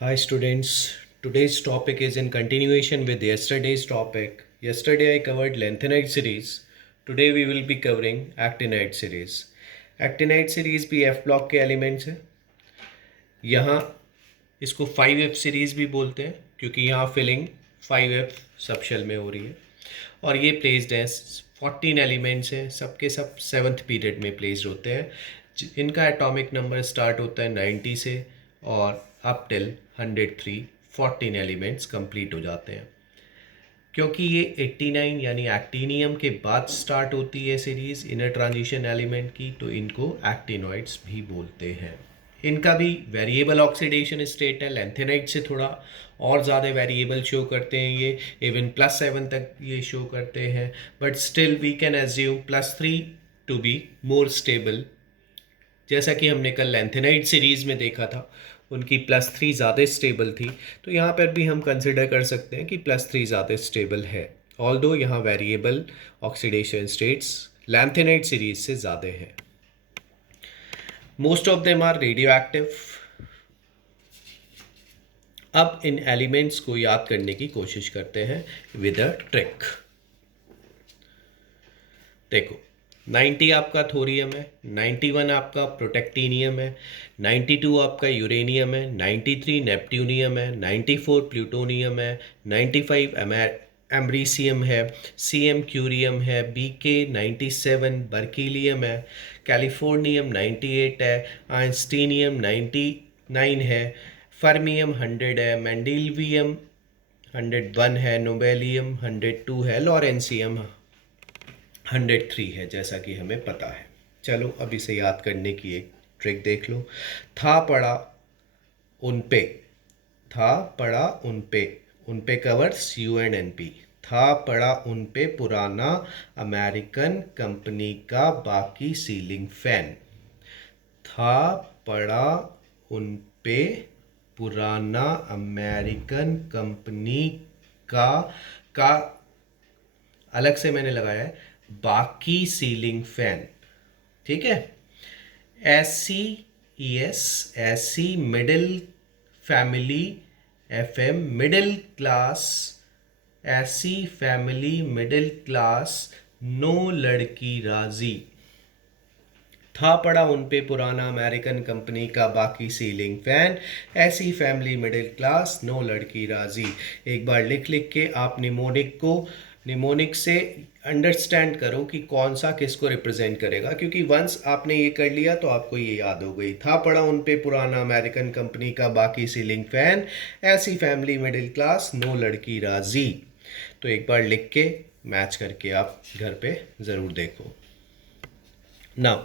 Hi students, today's topic is in continuation with yesterday's topic. Yesterday I covered lanthanide series. Today we will be covering actinide series. Actinide series भी F block के elements हैं. यहाँ इसको 5F series भी बोलते हैं क्योंकि यहाँ फिलिंग 5F सब शेल में हो रही है और ये प्लेस्ड है 14 एलिमेंट्स हैं, सबके सब 7th पीरियड में प्लेस्ड होते हैं. इनका एटॉमिक नंबर स्टार्ट होता है 90 से और अप टिल 103 14 एलिमेंट्स कंप्लीट हो जाते हैं. क्योंकि ये 89 यानी एक्टिनियम के बाद स्टार्ट होती है सीरीज इनर ट्रांजिशन एलिमेंट की, तो इनको एक्टिनॉइड्स भी बोलते हैं. इनका भी वेरिएबल ऑक्सीडेशन स्टेट है, लैंथेनाइड से थोड़ा और ज़्यादा वेरिएबल शो करते हैं. ये इवन +7 तक ये शो करते हैं, but still we can assume +3 to be more stable. जैसा कि हमने कल लैंथेनाइड सीरीज़ में देखा था, उनकी +3 ज़्यादा स्टेबल थी, तो यहाँ पर भी हम कंसिडर कर सकते हैं कि +3 ज़्यादा स्टेबल है. ऑल्दो यहाँ variable oxidation states lanthanide series से ज़्यादा हैं. Most of them are radioactive. अब इन एलिमेंट्स को याद करने की कोशिश करते हैं विद अ ट्रिक. देखो 90 आपका थोरियम है, 91 आपका प्रोटेक्टीनियम है, 92 आपका यूरेनियम है, 93 नेपट्यूनियम है, 94 प्लूटोनियम है, 95 एम्ब्रीसियम है, CM क्यूरियम है, BK 97 बर्कीलियम है, कैलिफोर्नियम 98 है, आइंस्टीनियम 99 है, फर्मियम 100 है, मेंडेलियम 101 है, नोबेलियम 102 है, लॉरेंसियम 103 है, जैसा कि हमें पता है. चलो अब इसे याद करने की एक ट्रिक देख लो. था पड़ा उन पे, था पड़ा उन पे कवर्स UNNP. था पड़ा उन पे पुराना अमेरिकन कंपनी का बाकी सीलिंग फैन. था पड़ा उन पे पुराना अमेरिकन कंपनी का अलग से मैंने लगाया है बाकी सीलिंग फैन. ठीक है. ऐसी middle family FM middle class, ऐसी फैमिली मिडिल क्लास नो लड़की राजी. था पड़ा उन पे पुराना अमेरिकन कंपनी का बाकी सीलिंग फैन, ऐसी फैमिली मिडिल क्लास नो लड़की राजी. एक बार लिख लिख के आप निमोनिक से अंडरस्टैंड करो कि कौन सा किसको रिप्रेजेंट करेगा, क्योंकि वंस आपने ये कर लिया तो आपको ये याद हो गई. था पड़ा उन पे पुराना अमेरिकन कंपनी का बाकी सीलिंग फैन, ऐसी फैमिली मिडिल क्लास नो लड़की राजी. तो एक बार लिख के मैच करके आप घर पे ज़रूर देखो. नाउ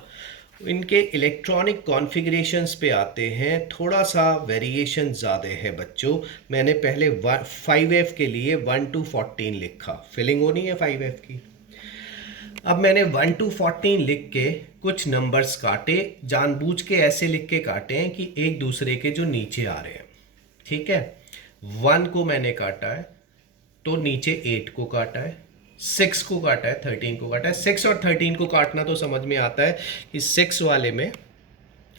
इनके इलेक्ट्रॉनिक कॉन्फ़िगरेशंस पे आते हैं. थोड़ा सा वेरिएशन ज़्यादा है बच्चों. मैंने पहले 5F के लिए 1 to 14 लिखा, फिलिंग होनी है 5F की. अब मैंने 1 to 14 लिख के कुछ नंबर्स काटे, जानबूझ के ऐसे लिख के काटे हैं कि एक दूसरे के जो नीचे आ रहे हैं. ठीक है. 1 को मैंने काटा है तो नीचे 8 को काटा है, 6 को काटा है, 13 को काटा है. 6 और 13 को काटना तो समझ में आता है कि 6 वाले में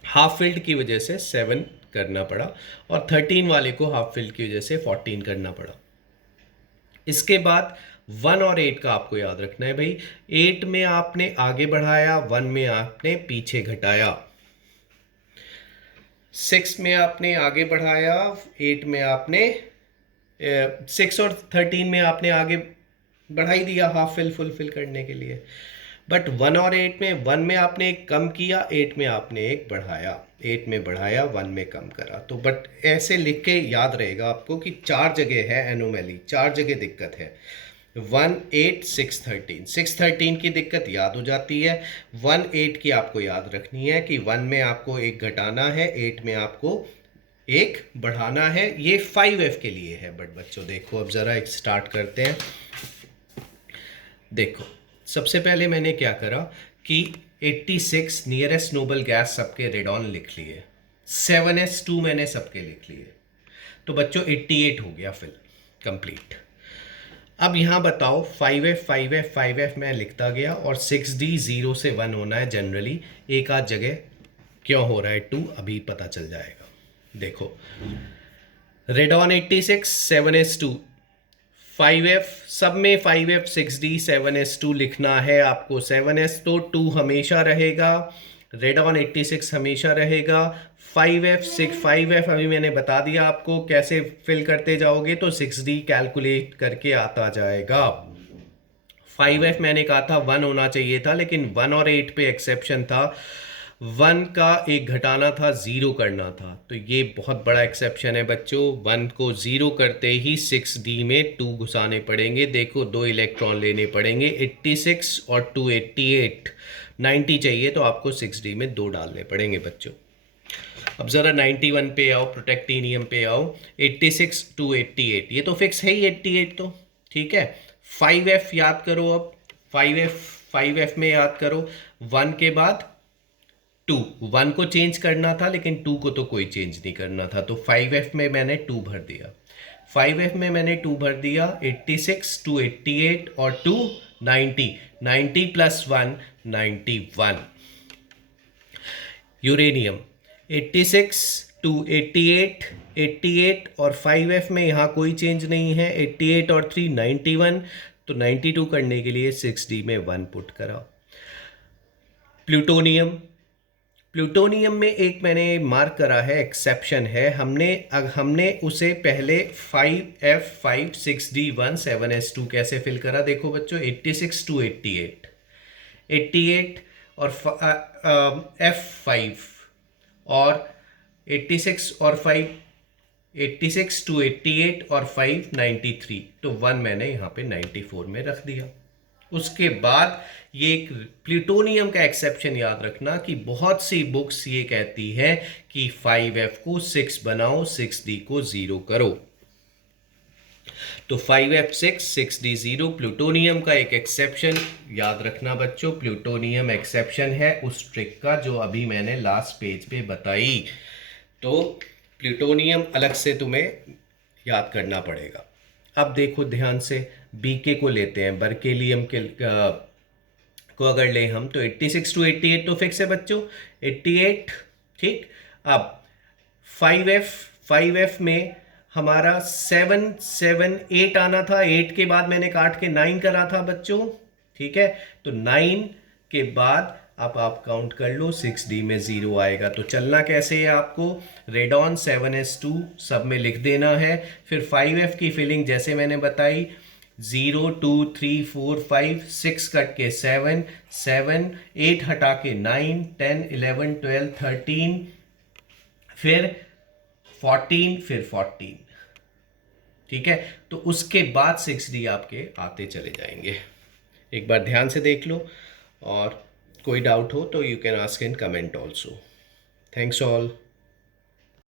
हाफ फिल्ड की वजह से 7 करना पड़ा और 13 वाले को हाफ फिल्ड की वजह से 14 करना पड़ा. इसके बाद 1 और 8 का आपको याद रखना है भाई. 8 में आपने आगे बढ़ाया, 1 में आपने पीछे घटाया. 6 में आपने आगे बढ़ाया, 8 में आपने 6 और 13 में आपने आगे बढ़ाई दिया हाफ फिल फुलफिल करने के लिए. बट 1 और 8 में 1 में आपने एक कम किया, 8 में आपने एक बढ़ाया. 8 में बढ़ाया, 1 में कम करा. तो बट ऐसे लिख के याद रहेगा आपको कि 4 जगह है एनोमैली, 4 जगह दिक्कत है. 1 8 6 13, 6 13 की दिक्कत याद हो जाती है. 1 8 की आपको याद रखनी है कि 1 में आपको एक घटाना है, 8 में आपको एक बढ़ाना है. ये 5F के लिए है. बट बच्चों देखो अब ज़रा एक स्टार्ट करते हैं. देखो सबसे पहले मैंने क्या करा कि 86 नियरेस्ट नोबल गैस सबके रेडॉन लिख लिए, 7s2 मैंने सबके लिख लिए. तो बच्चों 88 हो गया फिल कंप्लीट. अब यहाँ बताओ 5F 5F 5F मैं लिखता गया और 6D 0 से 1 होना है जनरली. एक आध जगह क्यों हो रहा है 2 अभी पता चल जाएगा. देखो रेडॉन 86 7s2 5F, सब में 5F 6D 7s2 लिखना है आपको। 7S तो 2 हमेशा रहेगा, रेडॉन 86 हमेशा रहेगा। 5F अभी मैंने बता दिया आपको कैसे फिल करते जाओगे, तो 6D कैलकुलेट करके आता जाएगा। 5F मैंने कहा था 1 होना चाहिए था, लेकिन 1 और 8 पे एक्सेप्शन था। 1 का एक घटाना था, 0 करना था, तो ये बहुत बड़ा एक्सेप्शन है बच्चों। 1 को 0 करते ही 6D में 2 घुसाने पड़ेंगे। देखो 2 इलेक्ट्रॉन लेने पड़ेंगे, 86 और 288, 90 चाहिए तो आपको 6D में 2 डालने पड़ेंगे बच्चों। अब ज़रा 91 पे आओ, प्रोटेक्टिनियम पे आओ। 86 टू 88, ये तो फिक्स है ही 88 तो, ठीक है। 5F याद करो अब, 5F में याद करो। 1 के बाद 2, 1 को चेंज करना था लेकिन 2 को तो कोई चेंज नहीं करना था, तो 5F में मैंने 2 भर दिया। 5F में मैंने 2 भर दिया। 86 टू 88 और 2 90, 90 प्लस 1 91। यूरेनियम 86 टू 88, 88 और 5F में यहाँ कोई चेंज नहीं है। 88 और 3 91, तो 92 करने के लिए 6D में 1 पुट कराओ। प्लूटोनियम, प्लूटोनियम में एक मैंने मार्क करा है, एक्सेप्शन है। हमने उसे पहले 5F5 6D1 7s2 कैसे फिल करा, देखो बच्चों। 86 टू 88, 88 और F5 और 86 और 5, 86 टू 88 और 5 93, तो 1 मैंने यहाँ पे 94 में रख दिया। उसके बाद ये एक प्लूटोनियम का एक्सेप्शन याद रखना कि बहुत सी बुक्स ये कहती है कि 5F को 6 बनाओ, 6D को 0 करो। तो 5F6 6D0 प्लूटोनियम का एक एक्सेप्शन याद रखना बच्चों। प्लूटोनियम एक्सेप्शन है उस ट्रिक का जो अभी मैंने लास्ट पेज पे बताई। तो प्लूटोनियम अलग से तुम्हें याद करना पड़ेगा। अब देखो ध्यान से, बीके को लेते हैं, बर्केलियम के को अगर ले हम, तो 86 टू 88 तो फिक्स है बच्चों, 88, ठीक। अब 5F में हमारा 7 7 8 आना था, 8 के बाद मैंने काट के 9 करा था बच्चों, ठीक है। तो 9 के बाद अब आप काउंट कर लो, 6D में 0 आएगा। तो चलना कैसे है आपको, रेडॉन 7s2 सब में लिख देना है। फिर 5F की फिलिंग जैसे मैंने बताई, 0 2 3 4 5 6 कट के 7 7, 8 हटा के 9 10 11 12 13, फिर 14, फिर 14, ठीक है। तो उसके बाद 6D आपके आते चले जाएंगे। एक बार ध्यान से देख लो, और कोई डाउट हो तो you can ask in comment also. Thanks all.